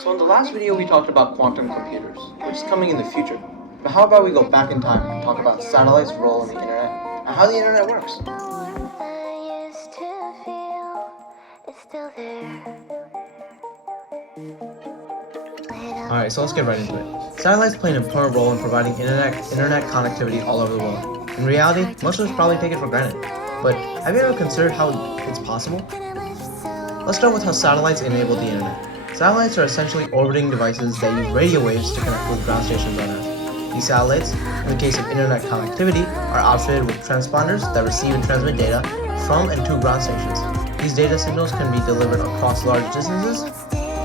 So in the last video we talked about quantum computers, which is coming in the future. But how about we go back in time and talk about satellites' role in the internet and how the internet works? Alright, so let's get right into it. Satellites play an important role in providing internet connectivity all over the world. In reality, most of us probably take it for granted. But have you ever considered how it's possible? Let's start with how satellites enable the internet. Satellites are essentially orbiting devices that use radio waves to connect with ground stations on Earth. These satellites, in the case of internet connectivity, are outfitted with transponders that receive and transmit data from and to ground stations. These data signals can be delivered across large distances,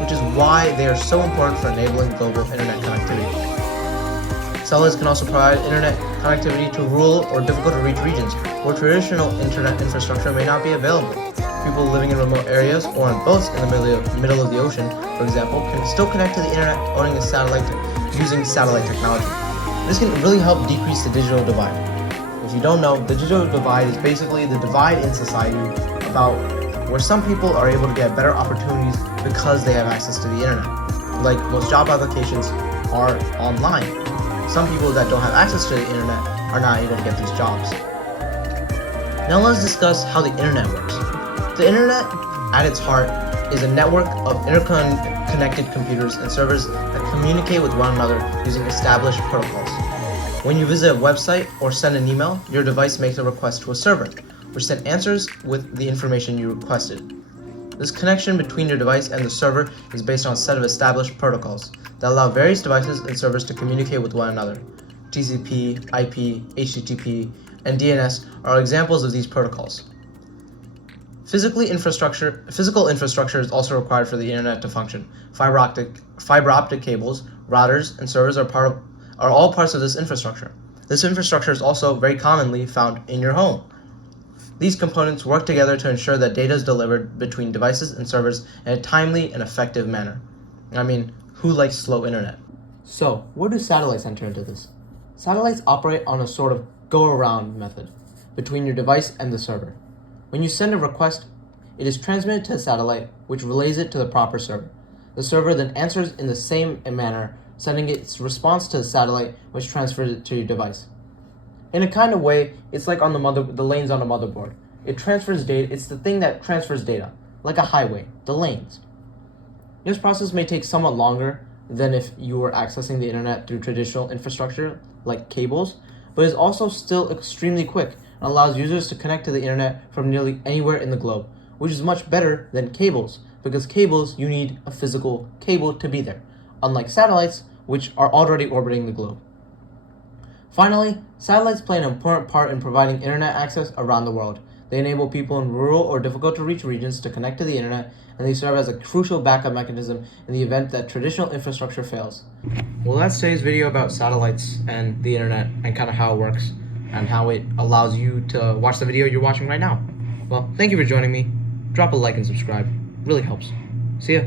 which is why they are so important for enabling global internet connectivity. Satellites can also provide internet connectivity to rural or difficult-to-reach regions where traditional internet infrastructure may not be available. People living in remote areas or on boats in the middle of the ocean, for example, can still connect to the internet using satellite technology. This can really help decrease the digital divide. If you don't know, the digital divide is basically the divide in society about where some people are able to get better opportunities because they have access to the internet. Like most job applications are online. Some people that don't have access to the internet are not able to get these jobs. Now let's discuss how the internet works. The internet, at its heart, is a network of interconnected computers and servers that communicate with one another using established protocols. When you visit a website or send an email, your device makes a request to a server, which then answers with the information you requested. This connection between your device and the server is based on a set of established protocols that allow various devices and servers to communicate with one another. TCP, IP, HTTP, and DNS are examples of these protocols. Physical infrastructure is also required for the internet to function. Fiber optic cables, routers, and servers are all parts of this infrastructure. This infrastructure is also very commonly found in your home. These components work together to ensure that data is delivered between devices and servers in a timely and effective manner. I mean, who likes slow internet? So, where do satellites enter into this? Satellites operate on a sort of go-around method between your device and the server. When you send a request, it is transmitted to a satellite, which relays it to the proper server. The server then answers in the same manner, sending its response to the satellite, which transfers it to your device. In a kind of way, it's like on the lanes on a motherboard. It transfers data. It's the thing that transfers data, like a highway, the lanes. This process may take somewhat longer than if you were accessing the internet through traditional infrastructure, like cables, but is also still extremely quick and allows users to connect to the internet from nearly anywhere in the globe, which is much better than cables, because cables, you need a physical cable to be there, unlike satellites, which are already orbiting the globe. Finally, satellites play an important part in providing internet access around the world. They enable people in rural or difficult-to-reach regions to connect to the internet, and they serve as a crucial backup mechanism in the event that traditional infrastructure fails. Well, that's today's video about satellites and the internet and kind of how it works and how it allows you to watch the video you're watching right now. Well, thank you for joining me. Drop a like and subscribe. Really helps. See ya.